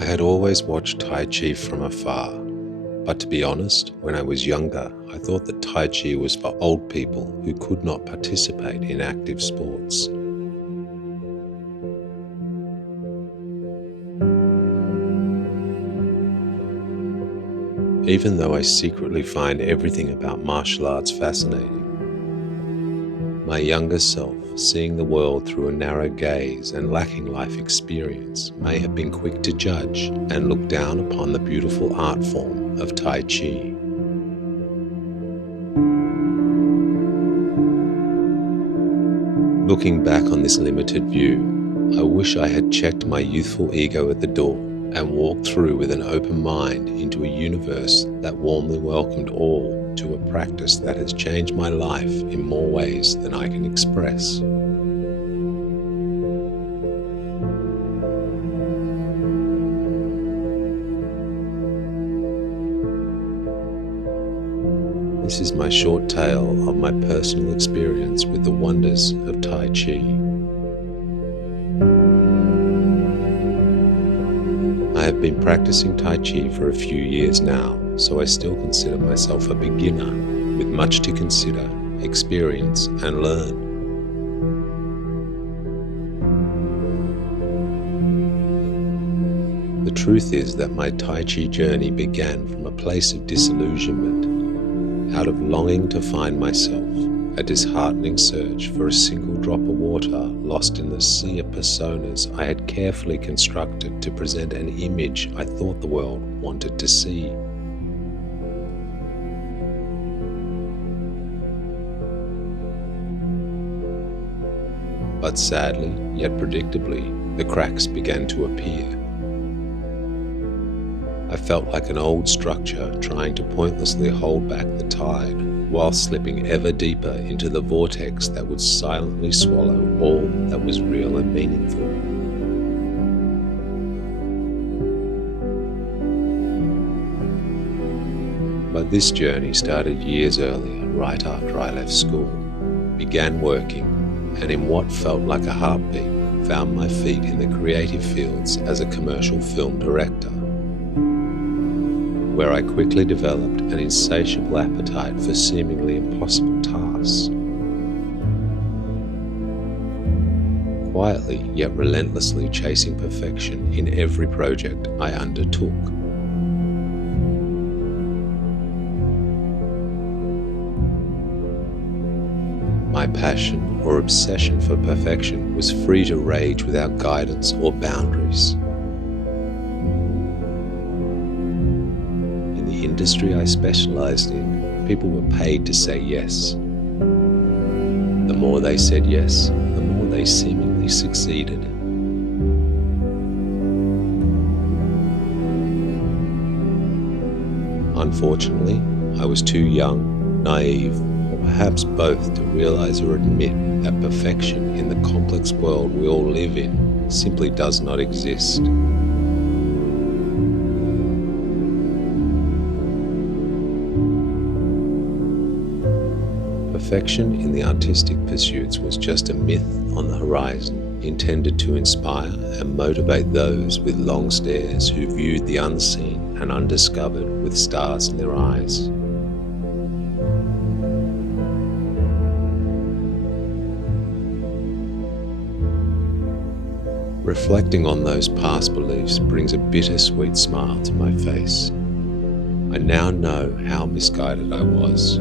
I had always watched Tai Chi from afar, but to be honest, when I was younger, I thought that Tai Chi was for old people who could not participate in active sports. Even though I secretly find everything about martial arts fascinating, my younger self, seeing the world through a narrow gaze and lacking life experience, may have been quick to judge and look down upon the beautiful art form of Tai Chi. Looking back on this limited view, I wish I had checked my youthful ego at the door and walked through with an open mind into a universe that warmly welcomed all to a practice that has changed my life in more ways than I can express. This is my short tale of my personal experience with the wonders of Tai Chi. I have been practicing Tai Chi for a few years now, so I still consider myself a beginner with much to consider, experience, and learn. The truth is that my Tai Chi journey began from a place of disillusionment, out of longing to find myself, a disheartening search for a single drop of water lost in the sea of personas I had carefully constructed to present an image I thought the world wanted to see. But sadly, yet predictably, the cracks began to appear. I felt like an old structure trying to pointlessly hold back the tide, while slipping ever deeper into the vortex that would silently swallow all that was real and meaningful. But this journey started years earlier, right after I left school, began working, and in what felt like a heartbeat, found my feet in the creative fields as a commercial film director, where I quickly developed an insatiable appetite for seemingly impossible tasks. Quietly yet relentlessly chasing perfection in every project I undertook. My passion or obsession for perfection was free to rage without guidance or boundaries. In the industry I specialized in, people were paid to say yes. The more they said yes, the more they seemingly succeeded. Unfortunately, I was too young, naive, or perhaps both to realize or admit that perfection in the complex world we all live in simply does not exist. Perfection in the artistic pursuits was just a myth on the horizon, intended to inspire and motivate those with long stares who viewed the unseen and undiscovered with stars in their eyes. Reflecting on those past beliefs brings a bittersweet smile to my face. I now know how misguided I was.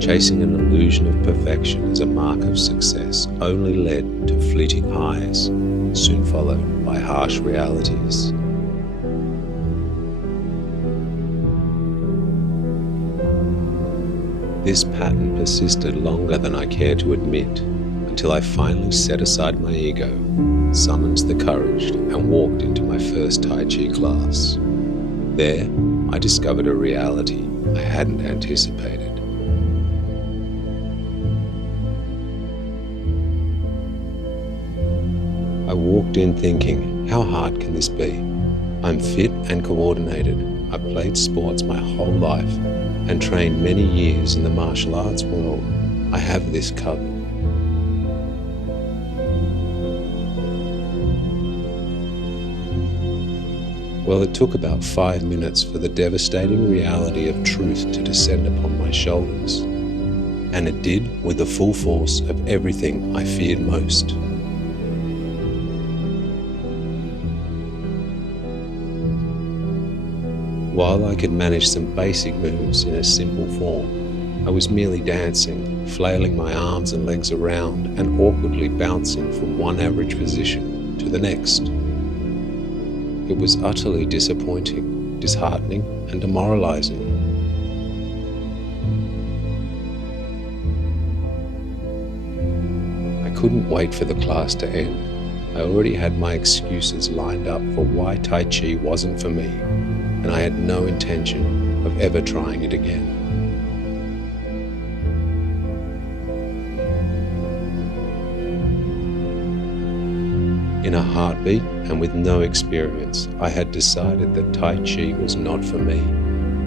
Chasing an illusion of perfection as a mark of success only led to fleeting highs, soon followed by harsh realities. This pattern persisted longer than I care to admit, until I finally set aside my ego, summoned the courage, and walked into my first Tai Chi class. There, I discovered a reality I hadn't anticipated. I walked in thinking, how hard can this be? I'm fit and coordinated. I've played sports my whole life and trained many years in the martial arts world. I have this covered. Well, it took about 5 minutes for the devastating reality of truth to descend upon my shoulders. And it did with the full force of everything I feared most. While I could manage some basic moves in a simple form, I was merely dancing, flailing my arms and legs around and awkwardly bouncing from one average position to the next. It was utterly disappointing, disheartening, and demoralizing. I couldn't wait for the class to end. I already had my excuses lined up for why Tai Chi wasn't for me, and I had no intention of ever trying it again. In a heartbeat and with no experience, I had decided that Tai Chi was not for me,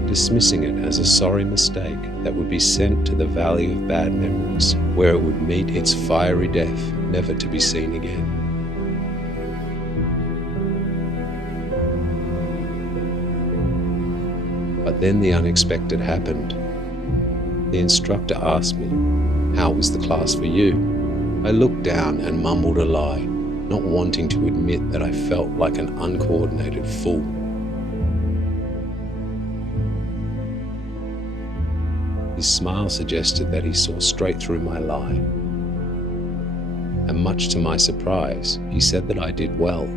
dismissing it as a sorry mistake that would be sent to the valley of bad memories, where it would meet its fiery death, never to be seen again. But then the unexpected happened. The instructor asked me, "How was the class for you?" I looked down and mumbled a lie, not wanting to admit that I felt like an uncoordinated fool. His smile suggested that he saw straight through my lie. And much to my surprise, he said that I did well.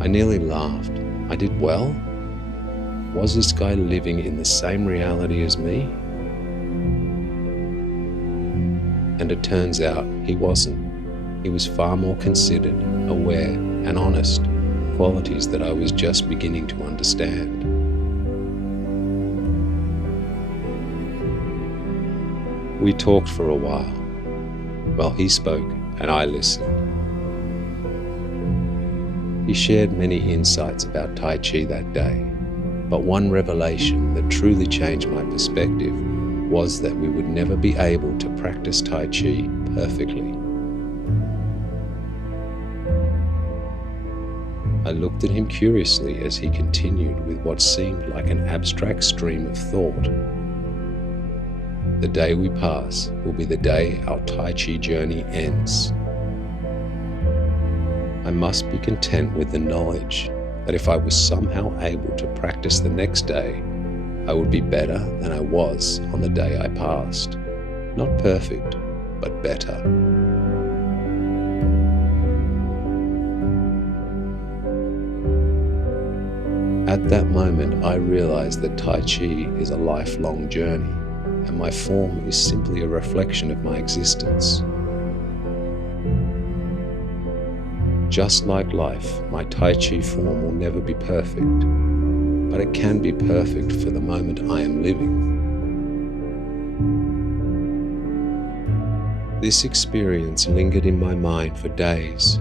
I nearly laughed. I did well? Was this guy living in the same reality as me? And it turns out he wasn't. He was far more considered, aware, and honest, qualities that I was just beginning to understand. We talked for a while. Well, he spoke and I listened. He shared many insights about Tai Chi that day, but one revelation that truly changed my perspective was that we would never be able to practice Tai Chi perfectly. I looked at him curiously as he continued with what seemed like an abstract stream of thought. The day we pass will be the day our Tai Chi journey ends. I must be content with the knowledge that if I was somehow able to practice the next day, I would be better than I was on the day I passed. Not perfect, but better. At that moment, I realized that Tai Chi is a lifelong journey, and my form is simply a reflection of my existence. Just like life, my Tai Chi form will never be perfect, but it can be perfect for the moment I am living. This experience lingered in my mind for days,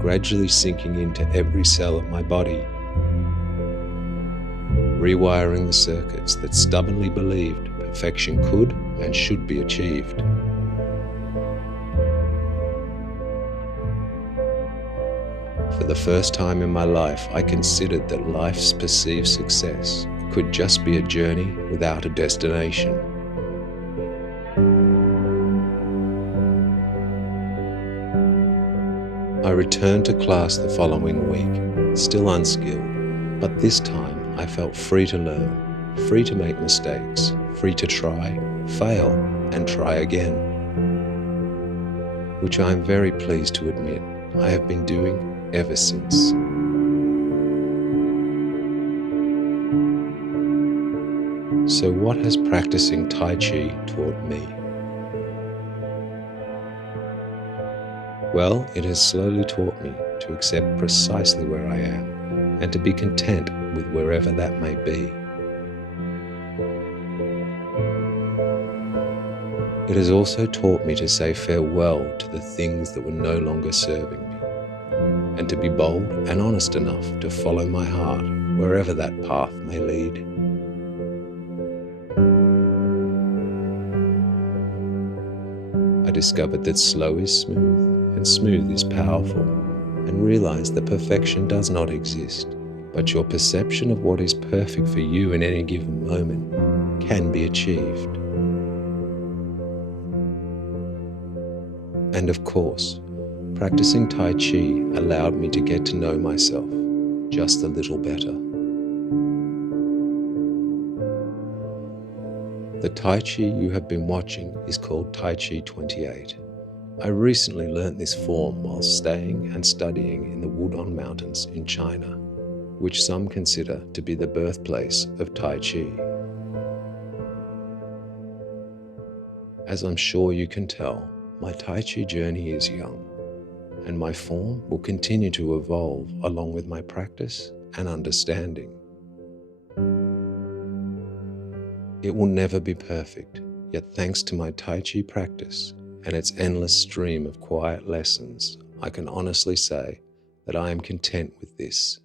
gradually sinking into every cell of my body, rewiring the circuits that stubbornly believed perfection could and should be achieved. For the first time in my life, I considered that life's perceived success could just be a journey without a destination. I returned to class the following week, still unskilled, but this time I felt free to learn, free to make mistakes, free to try, fail, and try again, which I am very pleased to admit I have been doing ever since. So what has practicing Tai Chi taught me? Well, it has slowly taught me to accept precisely where I am and to be content with wherever that may be. It has also taught me to say farewell to the things that were no longer serving me, and to be bold and honest enough to follow my heart wherever that path may lead. I discovered that slow is smooth and smooth is powerful, and realize that perfection does not exist, but your perception of what is perfect for you in any given moment can be achieved. And of course, practicing Tai Chi allowed me to get to know myself just a little better. The Tai Chi you have been watching is called Tai Chi 28. I recently learnt this form while staying and studying in the Wudong Mountains in China, which some consider to be the birthplace of Tai Chi. As I'm sure you can tell, my Tai Chi journey is young, and my form will continue to evolve along with my practice and understanding. It will never be perfect, yet thanks to my Tai Chi practice and its endless stream of quiet lessons, I can honestly say that I am content with this